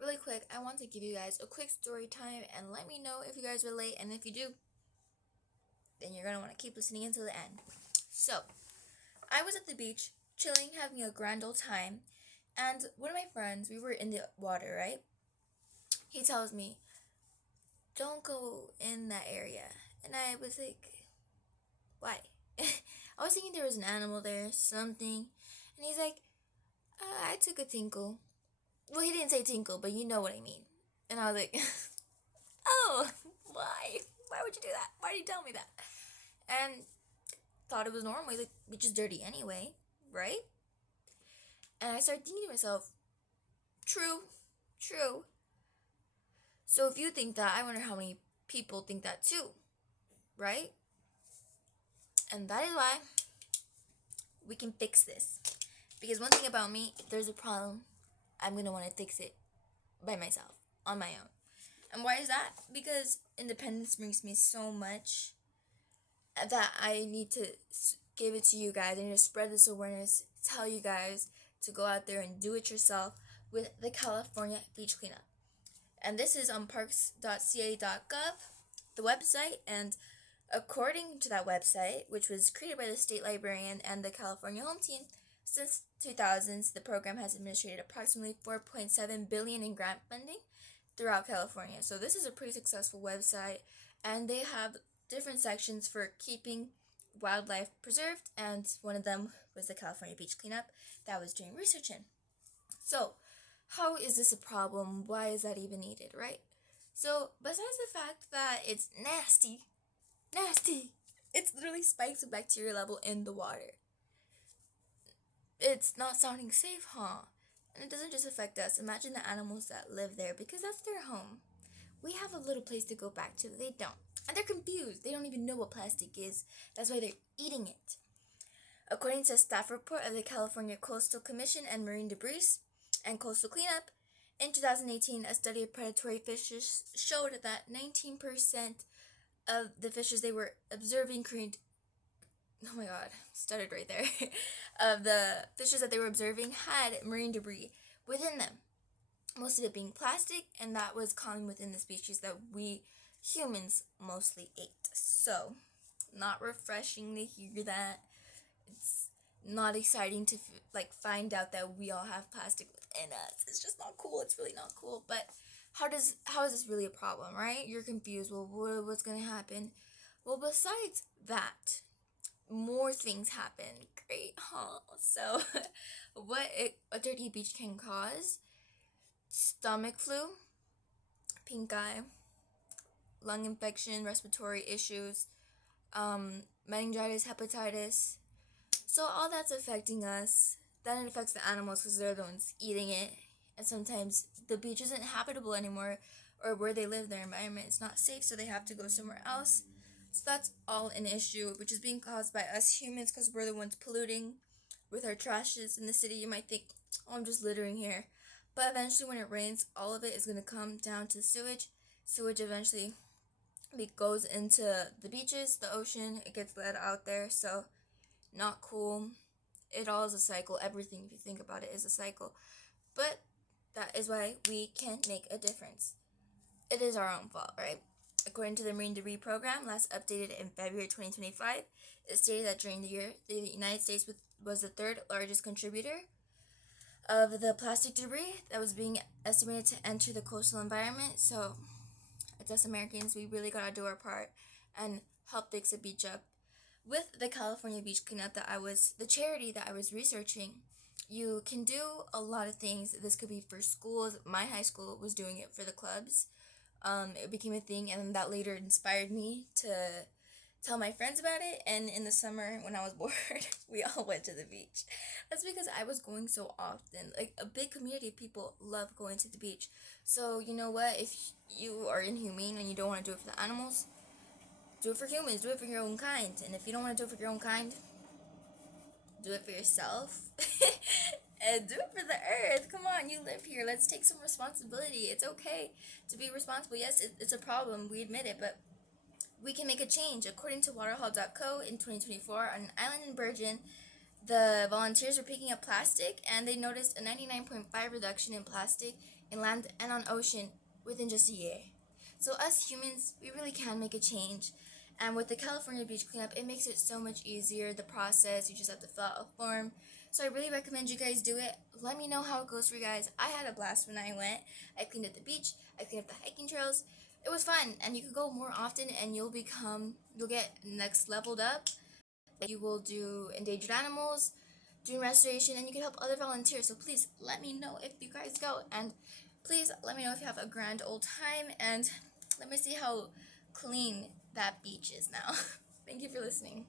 Really quick, I want to give you guys a quick story time and let me know if you guys relate, and if you do, then you're gonna want to keep listening until the end. So, I was at the beach, chilling, having a grand old time, and one of my friends, we were in the water, right? He tells me, don't go in that area. And I was like, why? I was thinking there was an animal there, something. And he's like, I took a tinkle. Well, he didn't say tinkle, but you know what I mean. And I was like, oh, why? Why would you do that? Why did you tell me that? And thought it was normal. Like, which is dirty anyway, right? And I started thinking to myself, true, true. So if you think that, I wonder how many people think that too, right? And that is why we can fix this. Because one thing about me, if there's a problem, I'm gonna want to fix it by myself, on my own. And why is that? Because independence brings me so much that I need to give it to you guys. I need to spread this awareness, tell you guys to go out there and do it yourself with the California Beach Cleanup. And this is on parks.ca.gov, the website. And according to that website, which was created by the state librarian and the California Home Team, since 2000s, the program has administered approximately 4.7 billion in grant funding throughout California. So this is a pretty successful website, and they have different sections for keeping wildlife preserved, and one of them was the California Beach Cleanup that I was doing research in. So, how is this a problem? Why is that even needed, right? So, besides the fact that it's nasty, it's literally spikes the bacteria level in the water. It's not sounding safe, huh? And it doesn't just affect us. Imagine the animals that live there, because that's their home. We have a little place to go back to. They don't. And they're confused. They don't even know what plastic is. That's why they're eating it. According to a staff report of the California Coastal Commission and Marine Debris and Coastal Cleanup, in 2018, a study of predatory fishes showed that 19% of the fishes they were observing created, oh my god, stuttered right there, of the fishes that they were observing had marine debris within them. Most of it being plastic, and that was common within the species that we humans mostly ate. So, not refreshing to hear that. It's not exciting to find out that we all have plastic within us. It's just not cool. It's really not cool. But how is this really a problem, right? You're confused. Well, what's gonna happen? Well, besides that, more things happen. Great, huh? So, a dirty beach can cause: stomach flu, pink eye, lung infection, respiratory issues, meningitis, hepatitis. So all that's affecting us. Then it affects the animals because they're the ones eating it. And sometimes the beach isn't habitable anymore, or where they live, their environment is not safe, so they have to go somewhere else. So that's all an issue, which is being caused by us humans because we're the ones polluting with our trashes in the city. You might think, oh, I'm just littering here. But eventually, when it rains, all of it is going to come down to sewage. Sewage eventually goes into the beaches, the ocean. It gets let out there. So, not cool. It all is a cycle. Everything, if you think about it, is a cycle. But that is why we can make a difference. It is our own fault, right? According to the Marine Debris Program, last updated in February 2025, it stated that during the year, the United States was the third largest contributor of the plastic debris that was being estimated to enter the coastal environment. So, as us Americans, we really gotta do our part and help fix the beach up. With the California Beach Cleanup, the charity that I was researching, you can do a lot of things. This could be for schools. My high school was doing it for the clubs. It became a thing, and that later inspired me to tell my friends about it. And in the summer, when I was bored, we all went to the beach. That's because I was going so often. Like, a big community of people love going to the beach. So, you know what? If you are inhumane and you don't want to do it for the animals, do it for humans. Do it for your own kind. And if you don't want to do it for your own kind, do it for yourself. And do it for the earth. Come on, you live here. Let's take some responsibility. It's okay to be responsible. Yes, it's a problem. We admit it, but we can make a change. According to waterhall.co, in 2024, on an island in Virgin, the volunteers were picking up plastic, and they noticed a 99.5 reduction in plastic in land and on ocean within just a year. So us humans, we really can make a change. And with the California beach cleanup, it makes it so much easier, the process. You just have to fill out a form. So I really recommend you guys do it. Let me know how it goes for you guys. I had a blast when I went. I cleaned up the beach, I cleaned up the hiking trails. It was fun, and you can go more often, and you'll get next leveled up. You will do endangered animals, doing restoration, and you can help other volunteers. So please let me know if you guys go, and please let me know if you have a grand old time, and let me see how clean that beach is now. Thank you for listening.